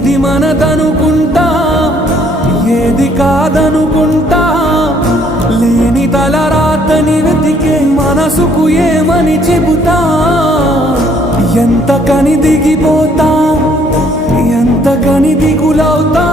ఇది మనదనుకుంటా ఏది కాదనుకుంటా లేని తలరాతని వెతికే మనసుకు ఏమని చెబుతా ఎంత కని దిగిపోతా ఎంత కని దిగులవుతా